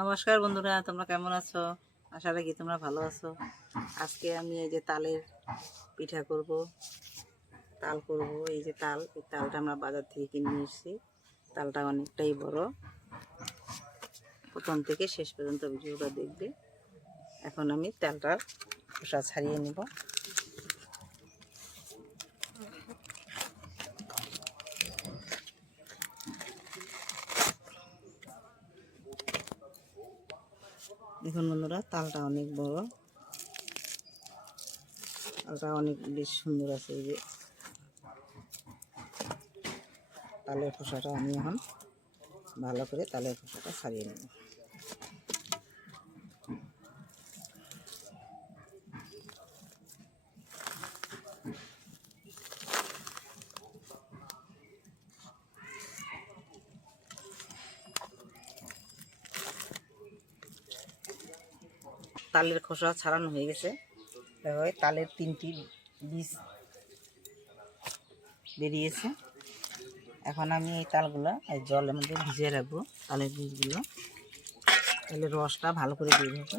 নমস্কার বন্ধুরা, তোমরা কেমন আছো? আশা রাখি তোমরা ভালো আছো। আজকে আমি এই যে তালের পিঠা করব, তাল করব। এই যে তাল, এই তালটা আমরা বাজার থেকে কিনে নিয়ে এসেছি। তালটা অনেকটাই বড়। প্রথম থেকে শেষ পর্যন্ত ভিডিওটা দেখবে। এখন আমি তালটার খোসা ছাড়িয়ে নেব। দেখুন বন্ধুরা, তালটা অনেক বড়, তালটা অনেক বেশ সুন্দর আছে। এই যে তালের খোসাটা আমি এখন ভালো করে তালের খোসাটা ছাড়িয়ে নেব। তালের খোসা ছাড়ানো হয়ে গেছে। এভাবে তালের 3টি বীজ বেরিয়েছে। এখন আমি এই তালগুলো এই জলের মধ্যে ভিজিয়ে রাখবো। তালের বীজগুলো, তাহলে রসটা ভালো করে বের হবে।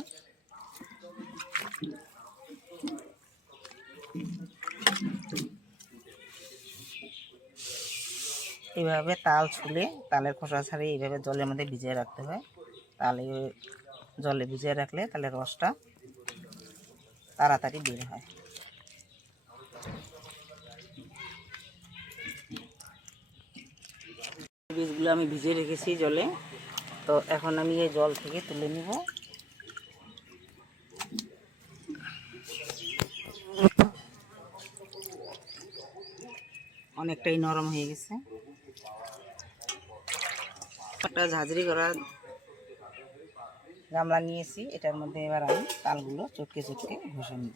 এইভাবে তাল ছুলে তালের খোসা ছাড়িয়ে এইভাবে জলের মধ্যে ভিজিয়ে রাখতে হয়। তাহলে জলে ভিজিয়ে রাখলে তাহলে রসটা তাড়াতাড়ি বের হয়। বীজগুলো আমি ভিজিয়ে রেখেছি জলে, তো এখন আমি এই জল থেকে তুলে নিব। অনেকটাই নরম হয়ে গেছে। একটা ঝাঁঝরি করা গামলা নিয়েছি, এটার মধ্যে এবার আমি তালগুলো চটকে চটকে ঘষে নিব।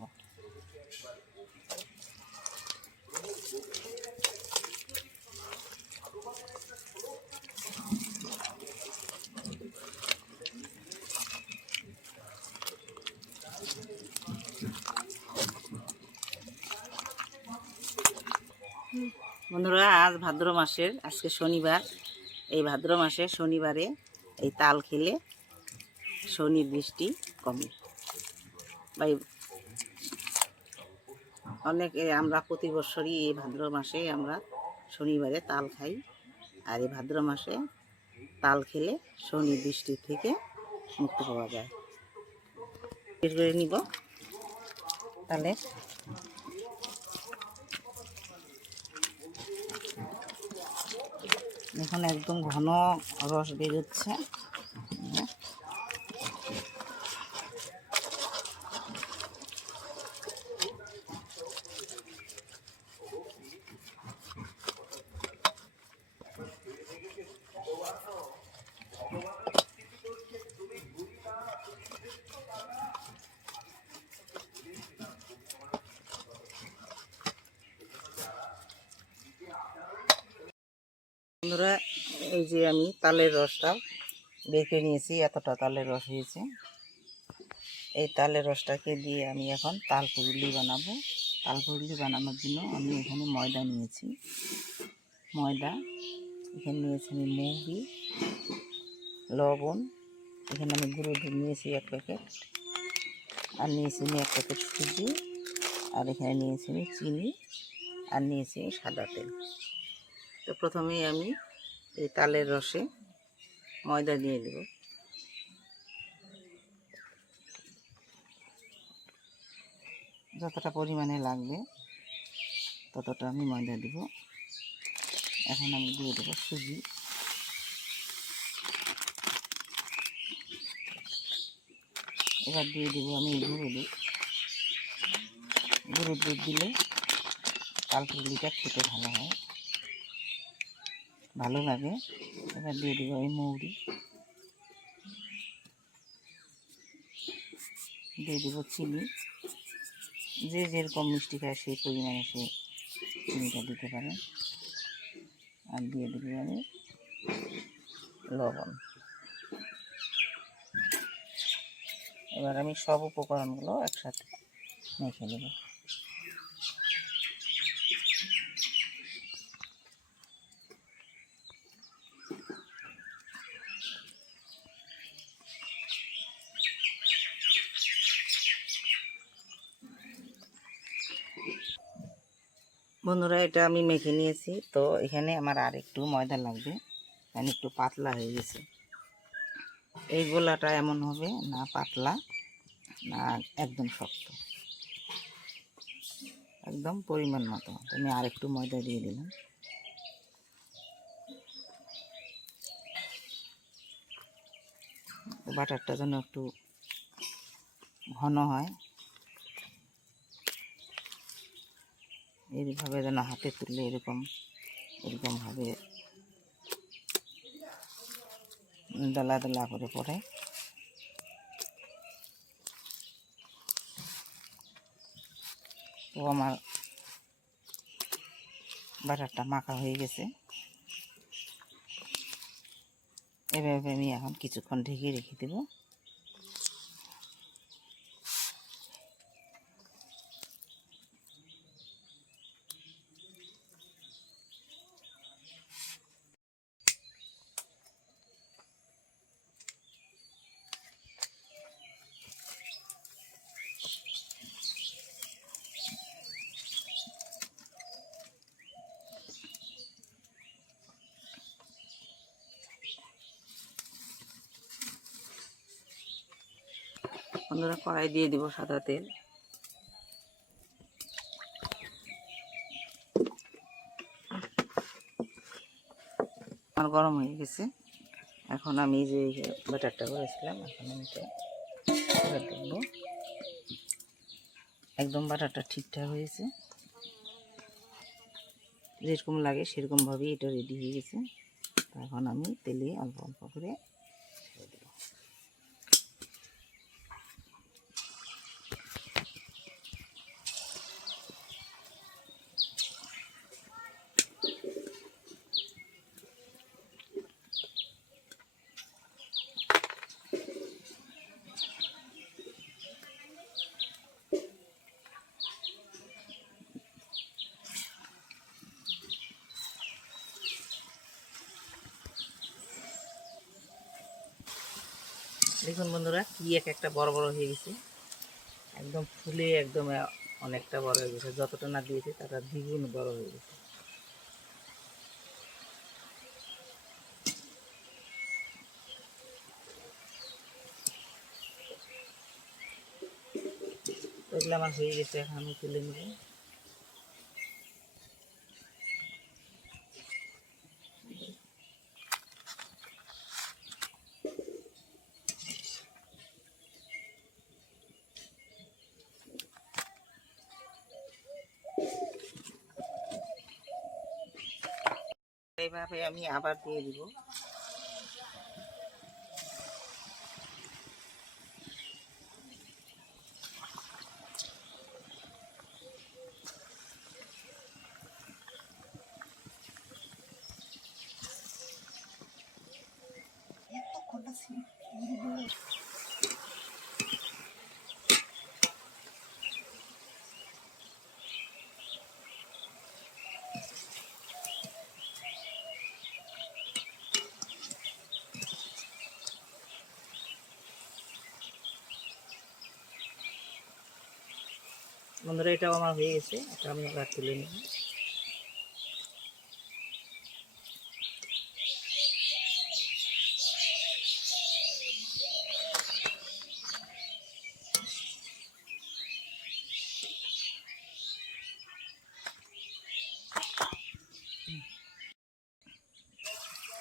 বন্ধুরা, আজ ভাদ্র মাসের আজকে শনিবার। এই ভাদ্র মাসে শনিবারে এই তাল খেলে শনির দৃষ্টি কমে। ভাই আমরা প্রতি বছরই এই ভাদ্র মাসে আমরা শনিবারে তাল খাই। আর এই ভাদ্র মাসে তাল খেলে শনির দৃষ্টি থেকে মুক্তি পাওয়া যায়। বের করে নিব তাহলে। এখন একদম ঘন রস বেরোচ্ছে। বন্ধুরা, এই যে আমি তালের রসটা বের করে নিয়েছি। এতটা তালের রস হয়েছে। এই তালের রসটাকে দিয়ে আমি এখন তাল পুরুলি বানাবো। তাল পুরুলি বানানোর জন্য আমি এখানে ময়দা নিয়েছি। ময়দা এখানে নিয়েছি আমি মৌরি, লবণ, এখানে আমি গুঁড়ো দুধ নিয়েছি 1 প্যাকেট, আর নিয়েছি আমি 1 প্যাকেট সুজি, আর এখানে নিয়েছি আমি চিনি, আর নিয়েছি আমি সাদা তেল। তো প্রথমেই আমি এই তালের রসে ময়দা দিয়ে দেব। যতটা পরিমাণে লাগবে ততটা আমি ময়দা দেব। এখন আমি দিয়ে দেবো সুজি। এবার দিয়ে দেবো আমি গুঁড়ো দুধ। গুঁড়ো দুধ দিলে তালপুরলিটা খেতে ভালো লাগে। এবার দিয়ে দেবো এই মৌরি, দিয়ে দেবো চিনি। যে যেরকম মিষ্টি খায় সেই পরিমাণে সে চিনিটা দিতে পারে। আর দিয়ে দেবো আমি লবণ। এবার আমি সব উপকরণগুলো একসাথে মেখে নেব। বন্ধুরা, এটা আমি মেখে নিয়েছি। তো এখানে আমার আর একটু ময়দা লাগবে, কারণ একটু পাতলা হয়ে গেছে। এই গোলাটা এমন হবে না পাতলা না একদম শক্ত, একদম পরিমাণ মতো। আমি আর একটু ময়দা দিয়ে দিলাম। বাটারটা যেন একটু ঘন হয়, এইভাবে যেন হাতে তুললে এরকমভাবে দলা দলা করে পড়ে। তো আমার বাটারটা মাখা হয়ে গেছে। এভাবে আমি এখন কিছুক্ষণ ঢেকে রেখে দেব। বন্ধুরা, কড়াই দিয়ে দিব সাদা তেল। আমার গরম হয়ে গেছে। এখন আমি যে ব্যাটারটা করেছিলাম এখন আমি এটা দেবো। একদম বাটারটা ঠিকঠাক হয়েছে, যেরকম লাগে সেরকমভাবেই এটা রেডি হয়ে গেছে। এখন আমি তেলে অল্প অল্প করে ছেড়ে দেব। দেখুন বন্ধুরা, কি একটা বড় বড় হয়ে গেছে, একদম ফুলে একদম অনেকটা বড় হয়ে গেছে। যতটা না দিয়েছে তার দ্বিগুণ বড় হয়ে গেছে। এগুলো আমার হয়ে গেছে, এখন আমি তুলে নেব। এইভাবে আমি আবার দিয়ে দিব। বন্ধুরা, এটাও আমার হয়ে গেছে, এটা আমি আবার তুলে নেব।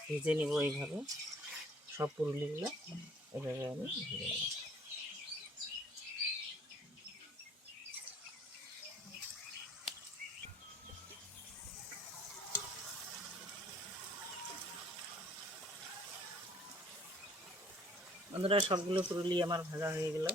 ভেজে নেব এইভাবে সব পুরুলিগুলো, এভাবে আমি ভেজে নেব। বন্ধুরা, সবগুলো পুরুলি আমার ভাজা হয়ে গেল।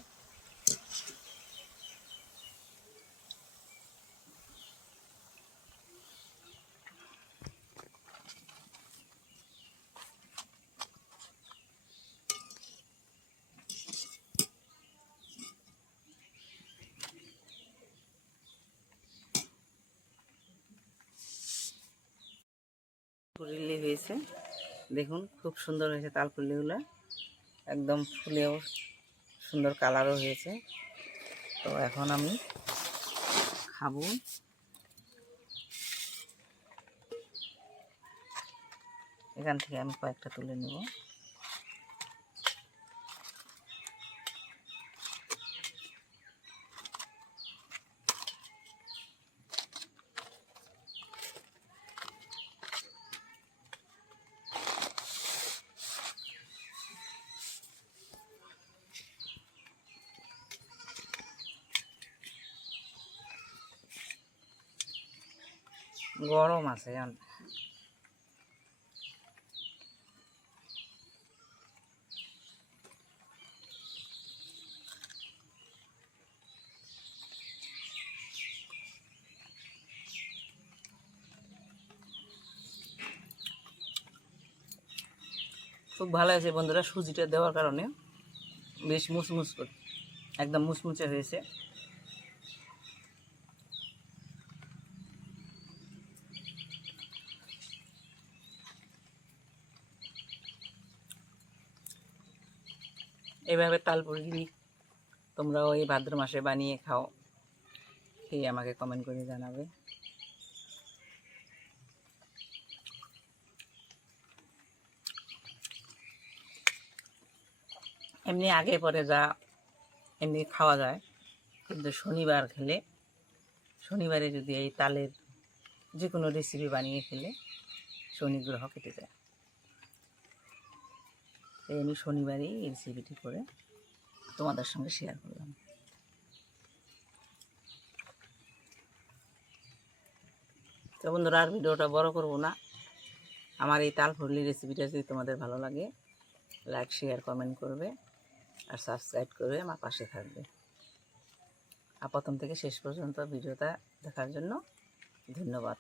পুরুলি হয়েছে, দেখুন খুব সুন্দর হয়েছে তাল পুরুলিগুলো, একদম ফুলেও সুন্দর কালারও হয়েছে। তো এখন আমি খাবো। এখান থেকে আমি কয়েকটা তুলে নেব। গরম আছে এখন। খুব ভালো হয়েছে বন্ধুরা, সুজিটা দেওয়ার কারণে বেশ মুচমুচ করে একদম মুচমুচে হয়েছে। এইভাবে তালপুরি তোমরাও এই ভাদ্র মাসে বানিয়ে খাও, খেয়ে আমাকে কমেন্ট করে জানাবে। এমনি আগে পরে যা এমনি খাওয়া যায়, কিন্তু শনিবার খেলে, শনিবারে যদি এই তালের যে কোনো রেসিপি বানিয়ে খেলে শনি গ্রহ কেটে যায়। তাই আমি শনিবারেই এই রেসিপিটি করে তোমাদের সঙ্গে শেয়ার করলাম। তো বন্ধুরা, আর ভিডিওটা বড় করব না। আমার এই তাল ফুরলি রেসিপিটা যদি তোমাদের ভালো লাগে, লাইক শেয়ার কমেন্ট করবে আর সাবস্ক্রাইব করে আমার পাশে থাকবে। আর প্রথম থেকে শেষ পর্যন্ত ভিডিওটা দেখার জন্য ধন্যবাদ।